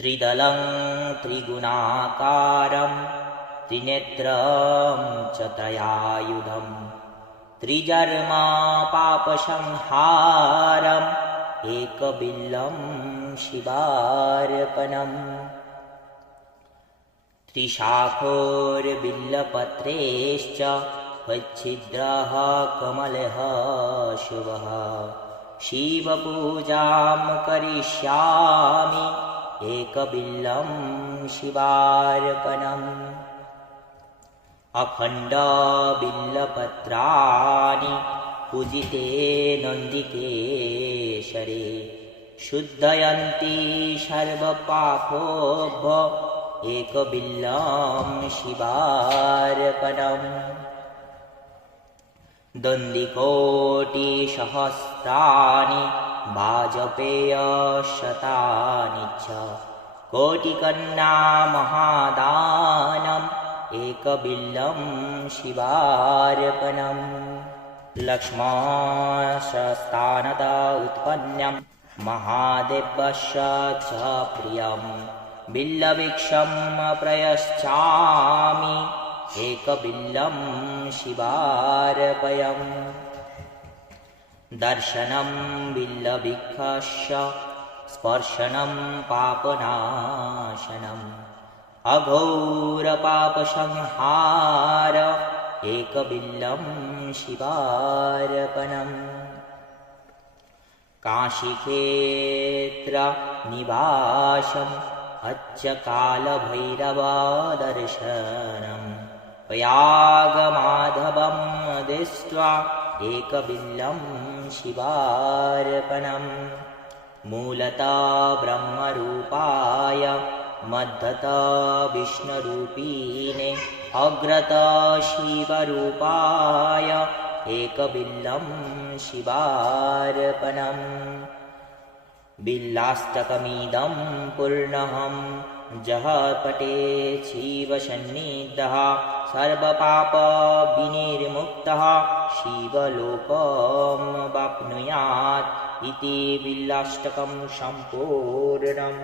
त्रिदलं त्रिगुणाकारं त्रिनेत्रं च त्रयायुधं त्रिजर्मा पापसंहारम् एकबिल्लं शिवार्पणम् त्रिशाखोर्बिल्लपत्रेश्च वच्छिद्रः कमलः शुभः शिवपूजां करिष्यामि एकबिल्लं शिवार्पणम् अखण्डबिल्लपत्राणि पूजिते नन्दिकेशरे शुद्धयन्ति सर्वपापोभ्यो एकबिल्लं शिवार्पणम् दन्दिकोटिसहस्राणि वाजपेयशतानि च कोटिकन्यामहादानम् एकबिल्लं शिवार्पणम् लक्ष्मणस्तानत उत्पन्नं महादेवस्य च प्रियं बिल्लवृक्षं प्रयच्छामि एकबिल्लं शिवार्पणम् दर्शनं बिल्लवृक्षस्य स्पर्शनं पापनाशनम् अघोरपापसंहार एकबिल्लं शिवार्पणम् काशीक्षेत्रनिवासम् अच्छकालभैरवदर्शनं प्रयागमाधवं दृष्ट्वा एकबिल्लं शिवार्पणम् मूलतः ब्रह्मरूपाय मध्यतः विष्णुरूपिणे अग्रतः शिवरूपाय एकबिल्लं शिवार्पणम् बिल्लाष्टकमिदं पूर्णहं जः पठेत् शिवसन्निधः सर्वपापविनिर्मुक्तः शिवलोकं वाप्नुयात् इति बिल्लाष्टकं सम्पूर्णम्।